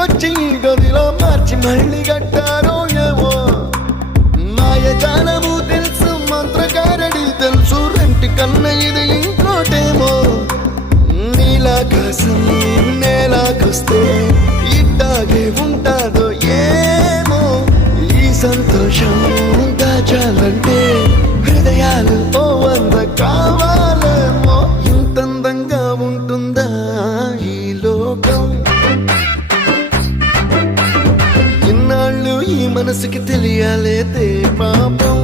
తీసుకొచ్చి గదిలో మార్చి మళ్ళీ కట్టారో ఏమో మాయజాలము తెలుసు మంత్రకారడి తెలుసు రెంటి కన్న ఇది ఇంకోటేమో నీలాకాశం నేలాకొస్తే ఇట్టాగే ఉంటాదో ఏమో ఈ సంతోషం దాచాలంటే హృదయాలు ఓ వంద కావాలేమో ఇంతందంగా ఉంటుందా ఈ లోకం ఇన్నాళ్ళు ఈ మనసుకి తెలియాలేదే పాపం